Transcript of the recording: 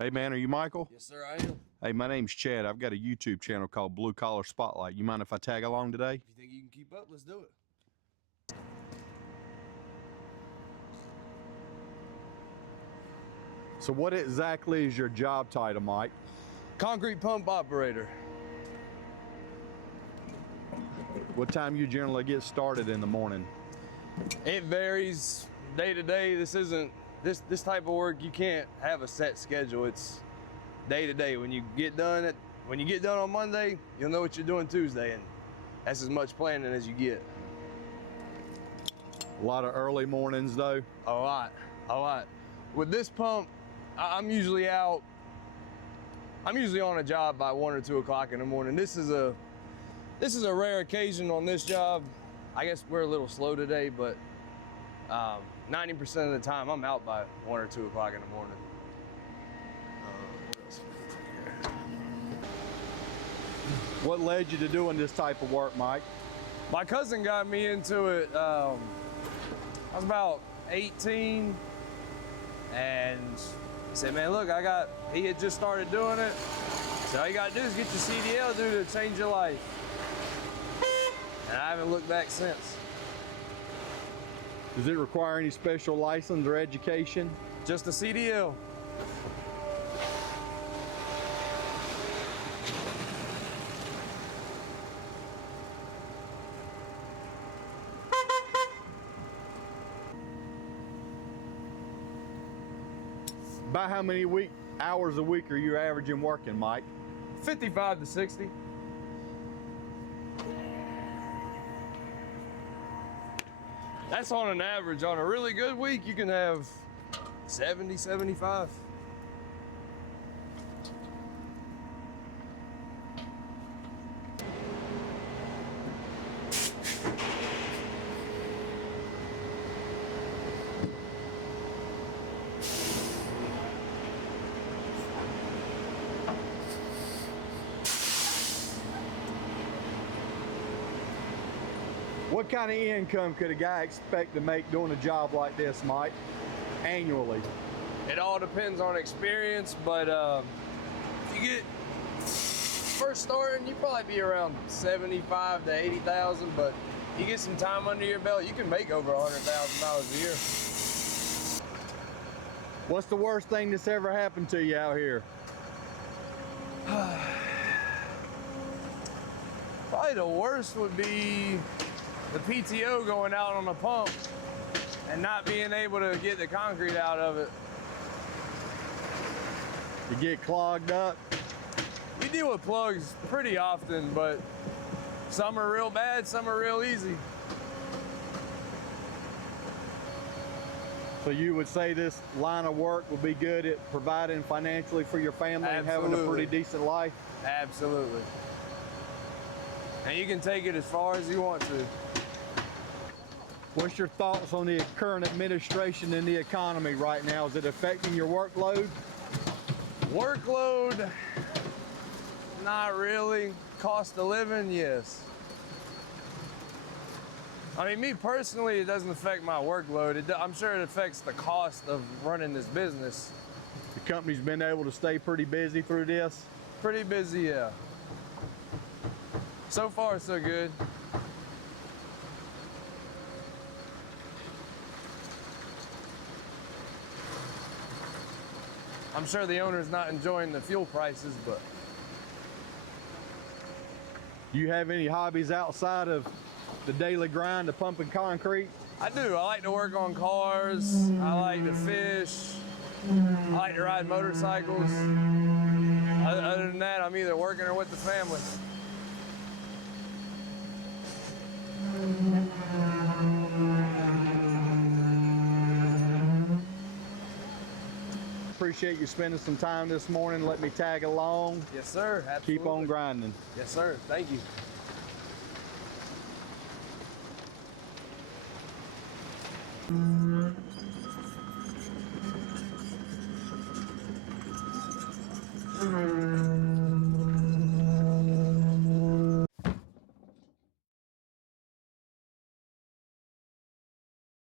Hey man, are you Michael? Yes, sir, I am. Hey, my name's Chad. I've got a YouTube channel called Blue Collar Spotlight. You mind if I tag along today? If you think you can keep up, let's do it. So what exactly is your job title, Mike? Concrete pump operator. What time you generally get started in the morning? It varies day to day. This isn't this type of work. You can't have a set schedule. It's day to day. When you get done on Monday, you'll know what you're doing Tuesday, and that's as much planning as you get. A lot of early mornings though? A lot. With this pump, I'm usually on a job by 1 or 2 o'clock in the morning. This is a rare occasion on this job. I guess we're a little slow today, but 90% of the time I'm out by 1 or 2 o'clock in the morning. What led you to doing this type of work, Mike? My cousin got me into it. I was about 18, and he said, man, look, he had just started doing it. So all you gotta do is get your CDL, dude, it'll change your life. And I haven't looked back since. Does it require any special license or education? Just a CDL. About how many hours a week are you averaging working, Mike? 55 to 60. That's on an average. On a really good week, you can have 70, 75. What kind of income could a guy expect to make doing a job like this, Mike, annually? It all depends on experience, but if you get first starting, you probably be around 75 to 80,000. But you get some time under your belt, you can make over $100,000 a year. What's the worst thing that's ever happened to you out here? Probably the worst would be the PTO going out on the pump and not being able to get the concrete out of it. You get clogged up? We deal with plugs pretty often, but some are real bad, some are real easy. So you would say this line of work would be good at providing financially for your family and having a pretty decent life? Absolutely. And you can take it as far as you want to. What's your thoughts on the current administration and the economy right now? Is it affecting your workload? Workload, not really. Cost of living, yes. I mean, me personally, it doesn't affect my workload. I'm sure it affects the cost of running this business. The company's been able to stay pretty busy through this? Pretty busy, yeah. So far, so good. I'm sure the owner's not enjoying the fuel prices, but. Do you have any hobbies outside of the daily grind of pumping concrete? I do. I like to work on cars. I like to fish. I like to ride motorcycles. Other than that, I'm either working or with the family. Appreciate you spending some time this morning. Let me tag along. Yes, sir. Absolutely. Keep on grinding. Yes, sir. Thank you.